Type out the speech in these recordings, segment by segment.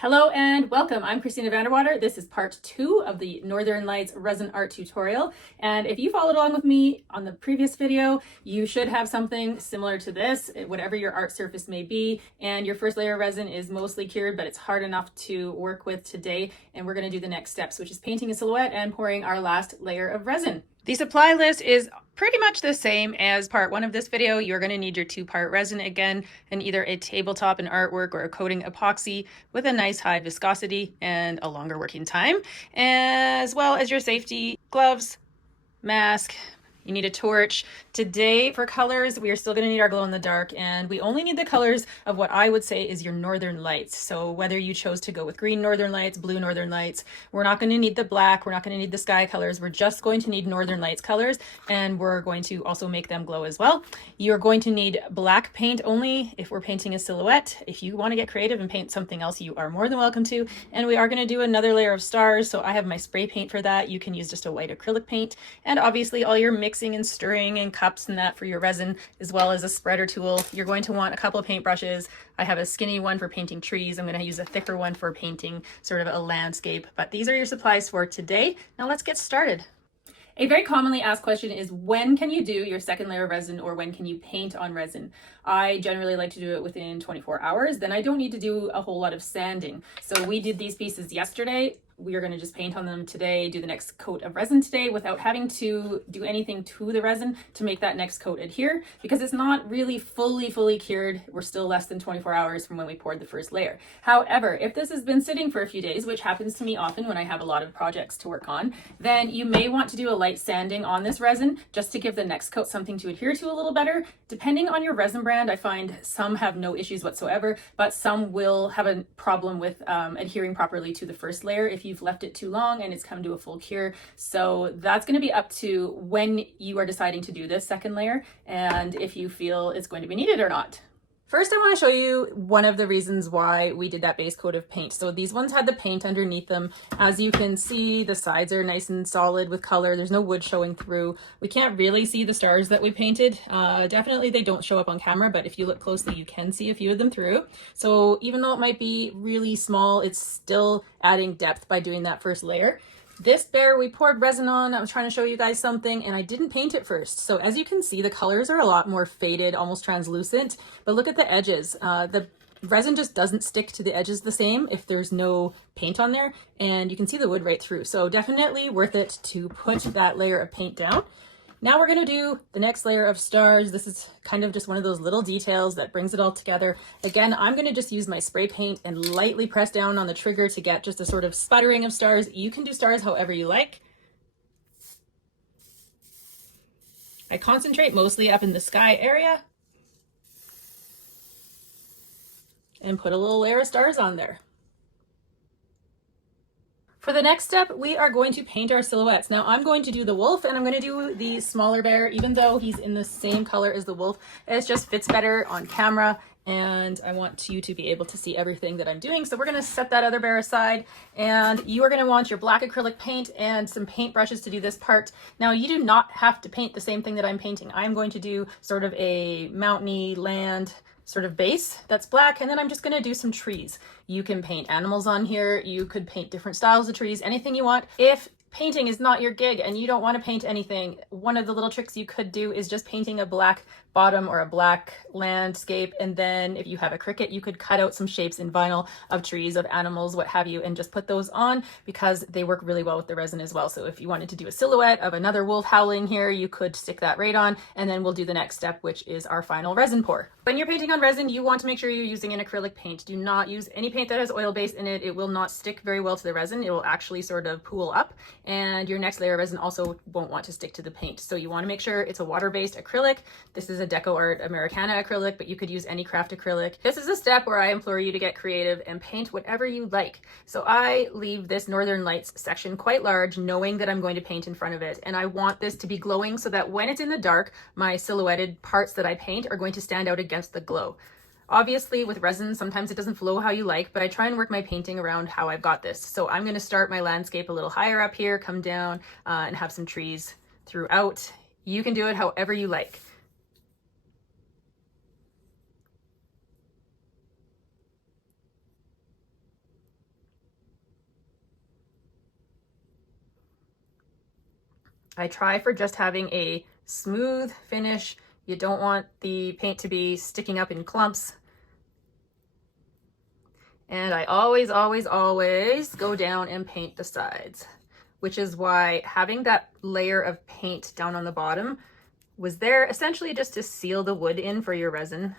Hello and welcome. I'm Christina Vanderwater. This is part 2 of the Northern Lights Resin Art tutorial. And if you followed along with me on the previous video, you should have something similar to this, whatever your art surface may be. And your first layer of resin is mostly cured, but it's hard enough to work with today. And we're going to do the next steps, which is painting a silhouette and pouring our last layer of resin. The supply list is pretty much the same as part 1 of this video. You're going to need your 2-part resin again, and either a tabletop and artwork or a coating epoxy with a nice high viscosity and a longer working time, as well as your safety gloves, mask. You need a torch. Today for colors, we are still going to need our glow in the dark, and we only need the colors of what I would say is your northern lights. So whether you chose to go with green northern lights, blue northern lights, we're not going to need the black, we're not going to need the sky colors, we're just going to need northern lights colors, and we're going to also make them glow as well. You're going to need black paint only if we're painting a silhouette. If you want to get creative and paint something else, you are more than welcome to. And we are going to do another layer of stars, so I have my spray paint for that. You can use just a white acrylic paint, and obviously all your mixing and stirring and cups and that for your resin, as well as a spreader tool. You're going to want a couple of paintbrushes. I have a skinny one for painting trees. I'm going to use a thicker one for painting sort of a landscape, but these are your supplies for today. Now let's get started. A very commonly asked question is, when can you do your second layer of resin, or when can you paint on resin? I generally like to do it within 24 hours. Then I don't need to do a whole lot of sanding. So we did these pieces yesterday. We are going to just paint on them today, do the next coat of resin today without having to do anything to the resin to make that next coat adhere, because it's not really fully cured. We're still less than 24 hours from when we poured the first layer. However, if this has been sitting for a few days, which happens to me often when I have a lot of projects to work on, then you may want to do a light sanding on this resin just to give the next coat something to adhere to a little better. Depending on your resin brand, I find some have no issues whatsoever, but some will have a problem with adhering properly to the first layer if you've left it too long and it's come to a full cure. So that's going to be up to when you are deciding to do this second layer and if you feel it's going to be needed or not. First, I want to show you one of the reasons why we did that base coat of paint. So these ones had the paint underneath them. As you can see, the sides are nice and solid with color. There's no wood showing through. We can't really see the stars that we painted. Definitely they don't show up on camera, but if you look closely, you can see a few of them through. So even though it might be really small, it's still adding depth by doing that first layer. This bear we poured resin on. I was trying to show you guys something and I didn't paint it first. So as you can see, the colors are a lot more faded, almost translucent, but look at the edges. The resin just doesn't stick to the edges the same if there's no paint on there, and you can see the wood right through. So definitely worth it to put that layer of paint down. Now we're going to do the next layer of stars. This is kind of just one of those little details that brings it all together. Again, I'm going to just use my spray paint and lightly press down on the trigger to get just a sort of sputtering of stars. You can do stars however you like. I concentrate mostly up in the sky area and put a little layer of stars on there. For the next step, we are going to paint our silhouettes. Now I'm going to do the wolf and I'm going to do the smaller bear, even though he's in the same color as the wolf. It just fits better on camera and I want you to be able to see everything that I'm doing. So we're going to set that other bear aside, and you are going to want your black acrylic paint and some paint brushes to do this part. Now you do not have to paint the same thing that I'm painting. I'm going to do sort of a mountainy land sort of base that's black, and then I'm just going to do some trees. You can paint animals on here, you could paint different styles of trees, anything you want. If painting is not your gig and you don't want to paint anything, one of the little tricks you could do is just painting a black bottom or a black landscape, and then if you have a cricket, you could cut out some shapes in vinyl of trees, of animals, what have you, and just put those on because they work really well with the resin as well. So if you wanted to do a silhouette of another wolf howling here, you could stick that right on, and then we'll do the next step, which is our final resin pour. When you're painting on resin, you want to make sure you're using an acrylic paint. Do not use any paint that has oil base in it. It will not stick very well to the resin. It will actually sort of pool up, and your next layer of resin also won't want to stick to the paint. So you want to make sure it's a water-based acrylic. This is a Deco Art Americana acrylic, but you could use any craft acrylic. This is a step where I implore you to get creative and paint whatever you like. So I leave this Northern Lights section quite large, knowing that I'm going to paint in front of it. And I want this to be glowing so that when it's in the dark, my silhouetted parts that I paint are going to stand out against the glow. Obviously with resin, sometimes it doesn't flow how you like, but I try and work my painting around how I've got this. So I'm going to start my landscape a little higher up here, come down and have some trees throughout. You can do it however you like. I try for just having a smooth finish. You don't want the paint to be sticking up in clumps. And I always, always, always go down and paint the sides, which is why having that layer of paint down on the bottom was there essentially just to seal the wood in for your resin.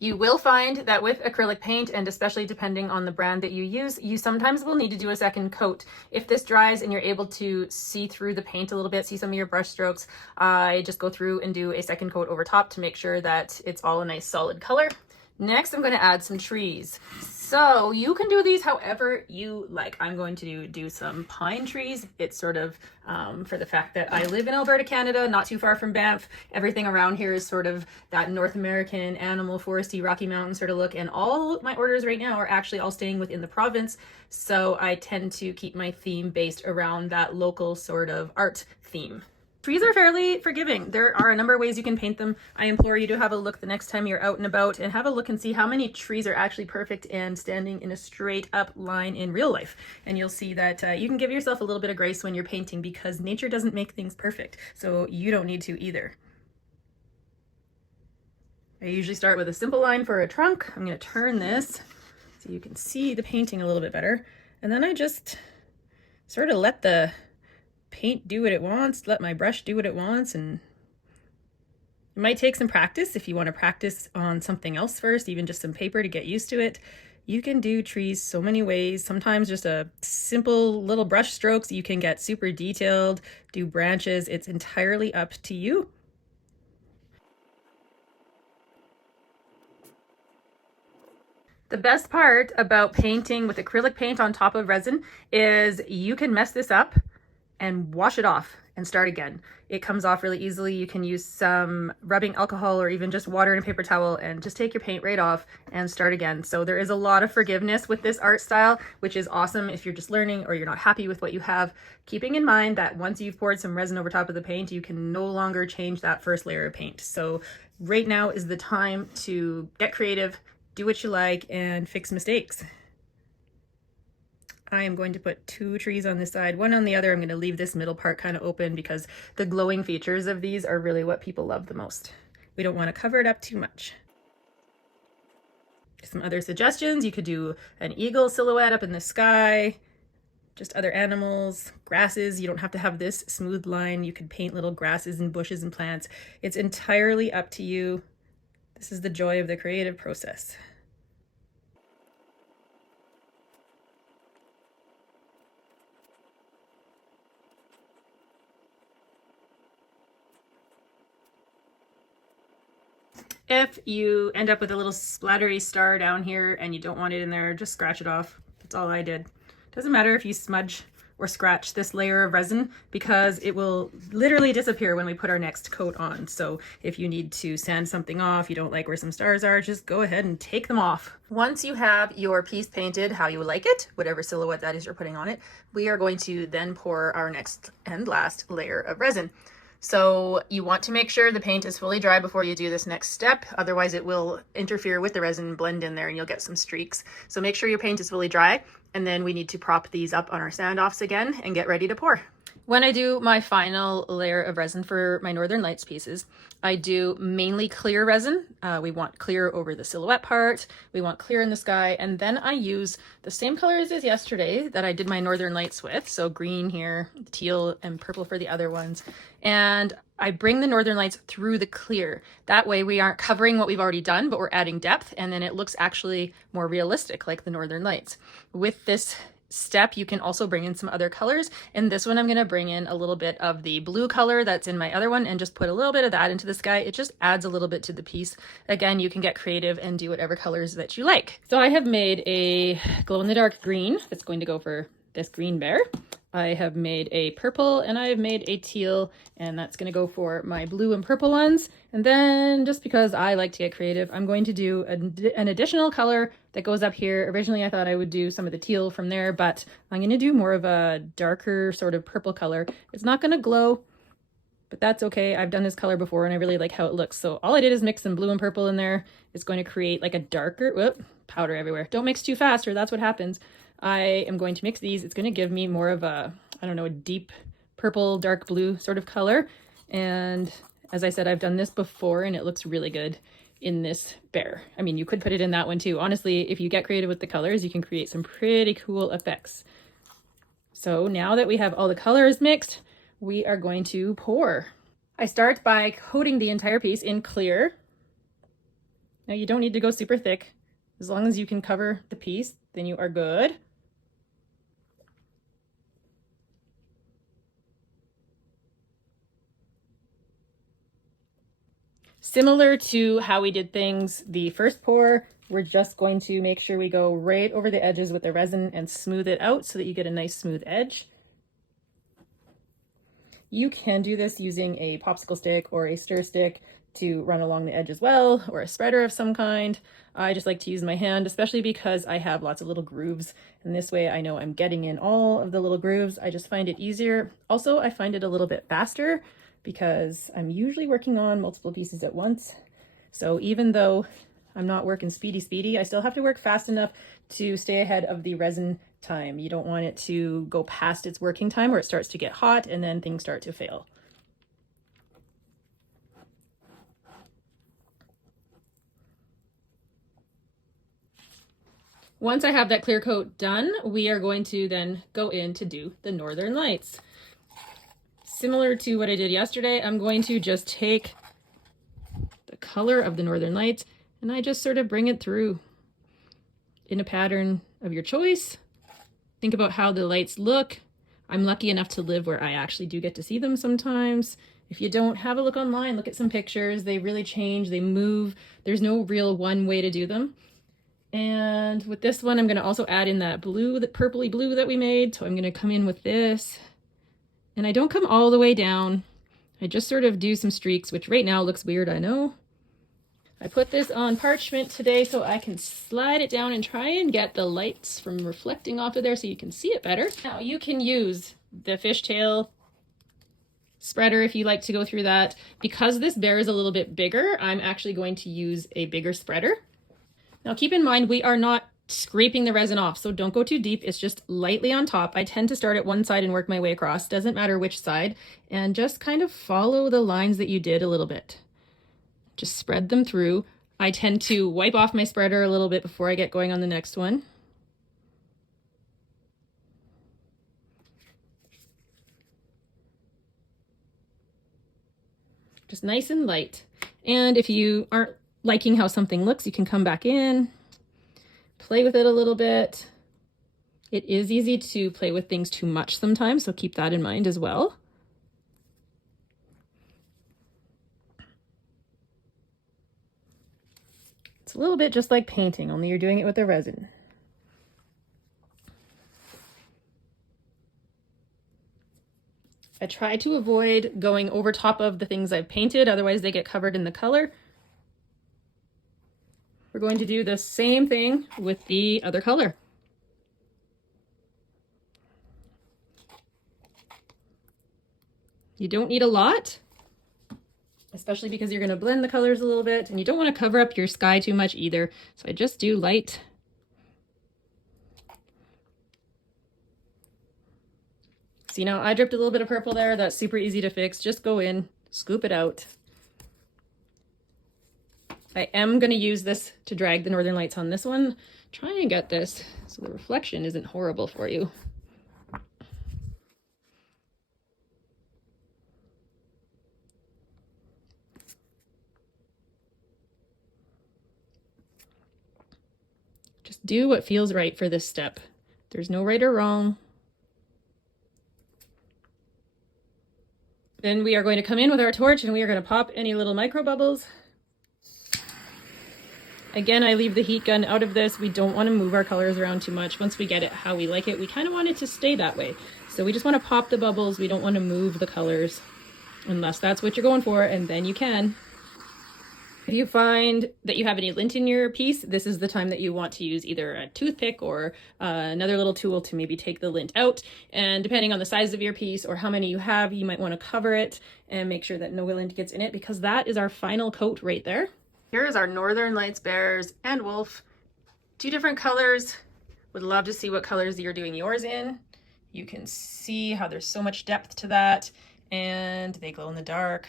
You will find that with acrylic paint, and especially depending on the brand that you use, you sometimes will need to do a second coat. If this dries and you're able to see through the paint a little bit, see some of your brush strokes, I just go through and do a second coat over top to make sure that it's all a nice solid color. Next, I'm going to add some trees. So you can do these however you like. I'm going to do some pine trees. It's sort of for the fact that I live in Alberta, Canada, not too far from Banff. Everything around here is sort of that North American animal foresty Rocky Mountain sort of look. And all my orders right now are actually all staying within the province. So I tend to keep my theme based around that local sort of art theme. Trees are fairly forgiving. There are a number of ways you can paint them. I implore you to have a look the next time you're out and about and have a look and see how many trees are actually perfect and standing in a straight up line in real life. And you'll see that you can give yourself a little bit of grace when you're painting, because nature doesn't make things perfect. So you don't need to either. I usually start with a simple line for a trunk. I'm going to turn this so you can see the painting a little bit better. And then I just sort of let the paint do what it wants, let my brush do what it wants. And it might take some practice. If you want to practice on something else first, even just some paper to get used to it, you can do trees so many ways. Sometimes just a simple little brush strokes, you can get super detailed, do branches. It's entirely up to you. The best part about painting with acrylic paint on top of resin is you can mess this up and wash it off and start again. It comes off really easily. You can use some rubbing alcohol or even just water and a paper towel and just take your paint right off and start again. So there is a lot of forgiveness with this art style, which is awesome if you're just learning or you're not happy with what you have. Keeping in mind that once you've poured some resin over top of the paint, you can no longer change that first layer of paint. So right now is the time to get creative, do what you like, and fix mistakes. I am going to put 2 trees on this side, 1 on the other. I'm going to leave this middle part kind of open because the glowing features of these are really what people love the most. We don't want to cover it up too much. Some other suggestions: you could do an eagle silhouette up in the sky, just other animals, grasses. You don't have to have this smooth line. You could paint little grasses and bushes and plants. It's entirely up to you. This is the joy of the creative process. If you end up with a little splattery star down here and you don't want it in there, just scratch it off. That's all I did. Doesn't matter if you smudge or scratch this layer of resin, because it will literally disappear when we put our next coat on. So if you need to sand something off, you don't like where some stars are, just go ahead and take them off. Once you have your piece painted how you like it, whatever silhouette that is you're putting on it, we are going to then pour our next and last layer of resin. So you want to make sure the paint is fully dry before you do this next step. Otherwise it will interfere with the resin, blend in there, and you'll get some streaks. So make sure your paint is fully dry. And then we need to prop these up on our sand-offs again and get ready to pour. When I do my final layer of resin for my Northern Lights pieces, I do mainly clear resin. We want clear over the silhouette part. We want clear in the sky. And then I use the same colors as yesterday that I did my Northern Lights with. So green here, teal, and purple for the other ones. And I bring the Northern Lights through the clear. That way we aren't covering what we've already done, but we're adding depth. And then it looks actually more realistic, like the Northern Lights. With this step, you can also bring in some other colors. In this one, I'm going to bring in a little bit of the blue color that's in my other one and just put a little bit of that into the sky. It just adds a little bit to the piece. Again, you can get creative and do whatever colors that you like. So I have made a glow-in-the-dark green that's going to go for this green bear. I have made a purple and I have made a teal, and that's going to go for my blue and purple ones. And then just because I like to get creative, I'm going to do an additional color that goes up here. Originally, I thought I would do some of the teal from there, but I'm going to do more of a darker sort of purple color. It's not going to glow, but that's okay. I've done this color before and I really like how it looks. So all I did is mix some blue and purple in there. It's going to create like a darker, whoop, powder everywhere. Don't mix too fast or that's what happens. I am going to mix these. It's going to give me more of a, I don't know, a deep purple, dark blue sort of color. And as I said, I've done this before and it looks really good in this bear. I mean, you could put it in that one too. Honestly, if you get creative with the colors, you can create some pretty cool effects. So now that we have all the colors mixed, we are going to pour. I start by coating the entire piece in clear. Now you don't need to go super thick. As long as you can cover the piece, then you are good. Similar to how we did things the first pour, we're just going to make sure we go right over the edges with the resin and smooth it out so that you get a nice smooth edge. You can do this using a popsicle stick or a stir stick to run along the edge as well, or a spreader of some kind. I just like to use my hand, especially because I have lots of little grooves, and this way I know I'm getting in all of the little grooves. I just find it easier. Also, I find it a little bit faster because I'm usually working on multiple pieces at once. So even though I'm not working speedy, I still have to work fast enough to stay ahead of the resin time. You don't want it to go past its working time where it starts to get hot and then things start to fail. Once I have that clear coat done, we are going to then go in to do the Northern Lights. Similar to what I did yesterday, I'm going to just take the color of the Northern Lights and I just sort of bring it through in a pattern of your choice. Think about how the lights look. I'm lucky enough to live where I actually do get to see them sometimes. If you don't, have a look online, look at some pictures. They really change, they move. There's no real one way to do them. And with this one, I'm going to also add in that blue, that purpley blue that we made. So I'm going to come in with this. And I don't come all the way down. I just sort of do some streaks, which right now looks weird, I know. I put this on parchment today so I can slide it down and try and get the lights from reflecting off of there so you can see it better. Now you can use the fishtail spreader if you like to go through that. Because this bear is a little bit bigger, I'm actually going to use a bigger spreader. Now keep in mind, we are not scraping the resin off, so don't go too deep. It's just lightly on top. I tend to start at one side and work my way across. Doesn't matter which side. And just kind of follow the lines that you did a little bit. Just spread them through. I tend to wipe off my spreader a little bit before I get going on the next one. Just nice and light. And if you aren't liking how something looks, you can come back in, play with it a little bit. It is easy to play with things too much sometimes, so keep that in mind as well. It's a little bit just like painting, only you're doing it with the resin. I try to avoid going over top of the things I've painted, otherwise they get covered in the color. We're going to do the same thing with the other color. You don't need a lot, especially because you're going to blend the colors a little bit, and you don't want to cover up your sky too much either. So I just do light. See, now I dripped a little bit of purple there. That's super easy to fix. Just go in, scoop it out. I am going to use this to drag the Northern Lights on this one. Try and get this so the reflection isn't horrible for you. Just do what feels right for this step. There's no right or wrong. Then we are going to come in with our torch and we are going to pop any little micro bubbles. Again, I leave the heat gun out of this. We don't want to move our colors around too much. Once we get it how we like it, we kind of want it to stay that way. So we just want to pop the bubbles. We don't want to move the colors unless that's what you're going for, and then you can. If you find that you have any lint in your piece, this is the time that you want to use either a toothpick or another little tool to maybe take the lint out. And depending on the size of your piece or how many you have, you might want to cover it and make sure that no lint gets in it, because that is our final coat right there. Here is our Northern Lights bears and wolf, two different colors. Would love to see what colors you're doing yours in. You can see how there's so much depth to that, and they glow in the dark.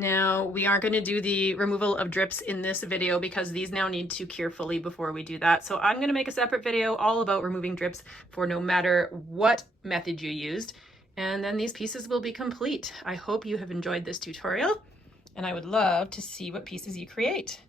Now, we aren't going to do the removal of drips in this video because these now need to cure fully before we do that. So I'm going to make a separate video all about removing drips for no matter what method you used. And then these pieces will be complete. I hope you have enjoyed this tutorial, and I would love to see what pieces you create.